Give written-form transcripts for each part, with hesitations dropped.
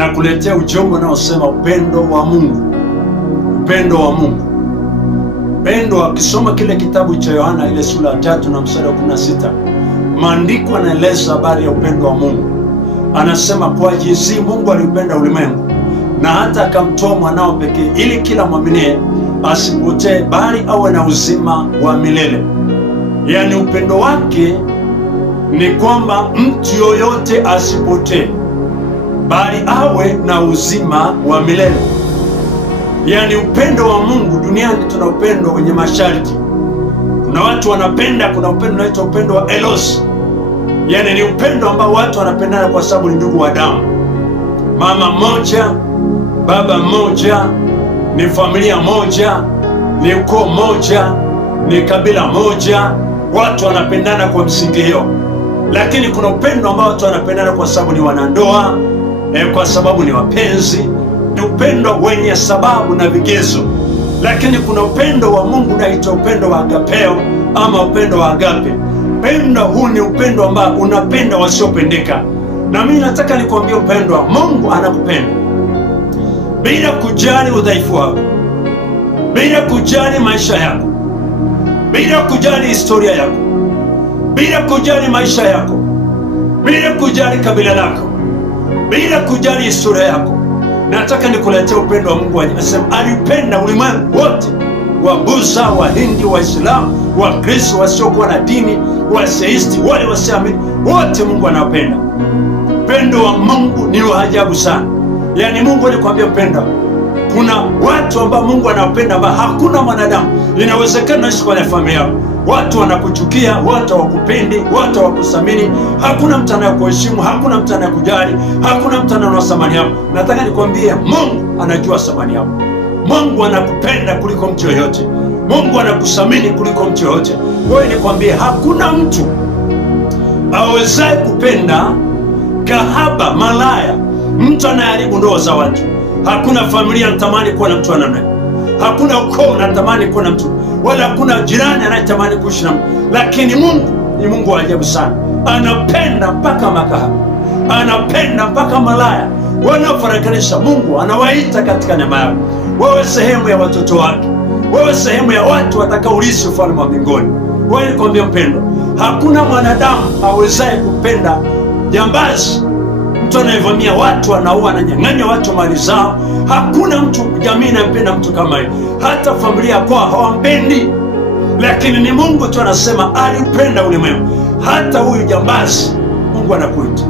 na kuletea ujumbe unaosema upendo wa Mungu. Upendo wa Mungu. Upendo, akisoma kile kitabu cha Yohana ile sura ya 3 na mstari wa 16, maandiko yanaeleza habari ya upendo wa Mungu. Anasema kwa jinsi Mungu alipenda ulimwengu na hata akamtoa mwanao pekee ili kila mwamini asipotee bali awe na uzima wa milele. Yani upendo wake ni kwamba mtu yoyote asipotee bali awe na uzima wa milele. Yani upendo wa Mungu. Duniani tuna upendo wenye masharti. Kuna watu wanapenda, kuna upendo unaitwa upendo wa eros. Yani ni upendo ambao watu wanapendana kwa sababu ni ndugu wa damu. Mama moja, baba moja, ni familia moja, ni ukoo moja, ni kabila moja. Watu wanapendana kwa msingi hiyo. Lakini kuna upendo ambao watu wanapendana kwa sababu ni wanandoa, kwa sababu ni wapenzi. Ni upendo wenye sababu na vigezo. Lakini kuna upendo wa Mungu unaitwa upendo wa agapeo ama upendo wa agape. Upendo huu ni upendo ambao unapenda wasiopendeka. Na mimi nataka nikwambie upendo wa Mungu. Anakupenda bila kujali udhaifu wako, bila kujali maisha yako, bila kujali historia yako, bila kujali maisha yako, bila kujali kabila lako, bila kujali historia yako. Nataka nikuletea upendo wa Mungu. Anasema alipenda ulimwengu wote, Wabusa, Wahindi, Waislamu, Wakristo, wasiokuwa na dini, waseisti, wale wasiamini, wote Mungu anawapenda. Upendo wa Mungu ni wa ajabu sana. Yani Mungu alikwambia upendo. Kuna watu ambao Mungu anawapenda ambao hakuna mwanadamu inawezekana ishi kwenye familia. Watu wanakuchukia, watu hawakupendi, watu hawakusamini, hakuna mtu anayekuheshimu, hakuna mtu anayekujali, hakuna mtu anaona thamani yako. Nataka nikwambie Mungu anajua thamani yako. Mungu anakupenda kuliko mtu yoyote. Mungu anakusamini kuliko mtu yoyote. Wewe nikwambie hakuna mtu awezaye kupenda kahaba, malaya, mtu anayeharibu ndoa za watu. Hakuna familia anatamani kuwa na mtu ananaye. Hakuna ukoo anatamani kuwa na mtu, wala hakuna jirani anayetamani kuishi na mtu. Lakini Mungu ni Mungu wa ajabu sana. Anapenda mpaka makahaba, anapenda mpaka malaya wanaofarakanisha. Mungu anawaita katika neema yake. Wewe sehemu ya watoto wake, wewe sehemu ya watu watakaourithi ufalme wa mbinguni. Wewe nikwambia mpendo, hakuna mwanadamu awezaye kupenda jambazi, mtu anayevamia watu, anaua, ananyang'anya watu mali zao. Hakuna mtu, jamii inampenda mtu kama yeye. Hata familia kwa hawampendi. Lakini ni Mungu tu anasema alipenda ulimwengu. Hata huyu jambazi Mungu anakuita.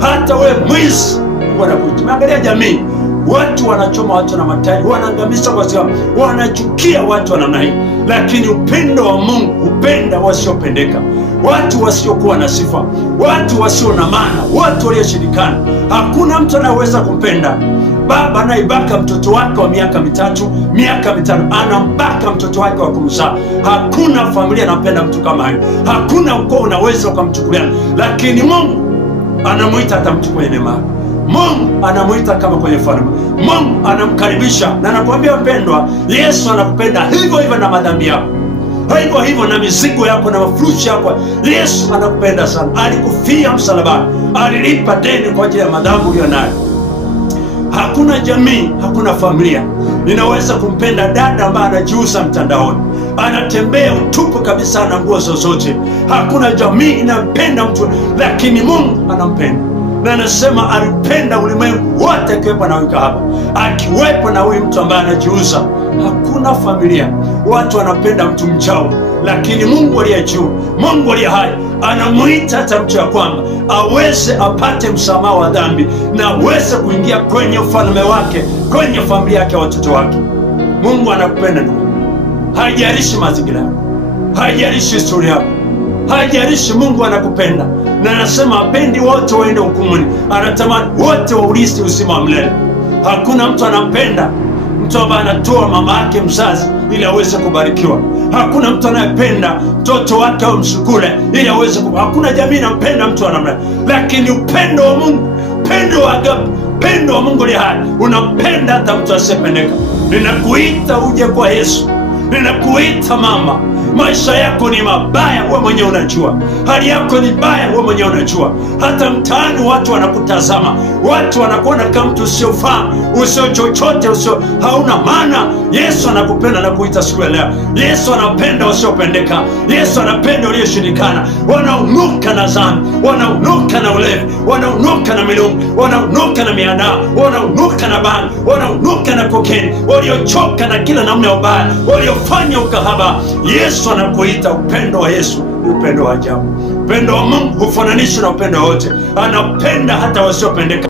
Hata wewe mwizi Mungu anakuita. Angalia jamii, watu wanachoma watu na matari, wanaangamiza kwa sababu wanachukia watu wa namna hii. Lakini upendo wa Mungu upenda wasiopendeka, watu wasiokuwa na sifa, watu wasio na maana, watu walioshirikana. Hakuna mtu anayeweza kumpenda. Baba anaibaka mtoto wake wa miaka 3, miaka 5, anambaka mtoto wake wa kumzaa. Hakuna familia anampenda mtu kama yeye. Hakuna ukoo unaweza ukamchukulia. Lakini Mungu anamuita hata mtu kwenye neema. Mungu anamuita kama kwenye falme. Mungu anamkaribisha. Na anakuambia mpendwa, Yesu anakupenda hivyo hivyo na madhambi yako, hivyo hivyo na mizigo yako na mafurushi yako. Yesu anakupenda sana. Alikufia msalabani, alilipa deni kwa ajili ya madhambi uliyonayo. Hakuna jamii, hakuna familia inaweza kumpenda dada ambaye anajiuza mtandaoni, anatembea utupu kabisa na nguo zozote. Hakuna jamii inampenda mtu, lakini Mungu anampenda. Na anasema alipenda ulimwengu wote, akiwepo na huyu kahaba, akiwepo na huyu mtu ambaye anajiuza. Hakuna familia watu wanapenda mtu mchao. Lakini Mungu aliye juu, Mungu aliye hai, anamuita hata mtu ya kwamba aweze apate msamaha wa dhambi na aweze kuingia kwenye ufalme wake, kwenye familia yake, watoto wake. Mungu anakupenda ndugu. Haijalishi mazingira yako, haijalishi historia yako, haijalishi. Mungu anakupenda. Na anasema apendi wote waende hukumuni, anatamani wote waurithi uzima wa milele. Hakuna mtu anampenda mtu ambaye anatoa mama yake mzazi ili aweze kubarikiwa. Hakuna mtu anayependa mtoto wake au msukule ili aweze Hakuna jamii inampenda mtu anamna. Lakini upendo wa Mungu, upendo wa agape, upendo wa Mungu ni hai, unampenda hata mtu asiyependeka. Ninakuita uje kwa Yesu. Ninakuita mama, Maisha yako ni mabaya, wewe mwenyewe unajua. Hali yako ni mbaya, wewe mwenyewe unajua. Hata mtaani watu wanakutazama, watu wanakuona kama mtu usiofaa, usio chochote, hauna maana. Yesu anakupenda na kuita siku ya leo. Yesu anapenda wasiopendeka. Yesu anapenda walioshindikana, wanaunuka na dhambi, wanaunuka na ulevi, wanaunuka na milungu, wanaunuka na miandaa, wanaunuka na bangi, wanaunuka na kokeni, waliochoka na kila namna ya ubaya, waliofanya ukahaba. Yesu anakuita. Upendo wa Yesu ni upendo wa ajabu. Upendo wa Mungu hufananishwi na upendo wote. Anapenda hata wasiopendeka.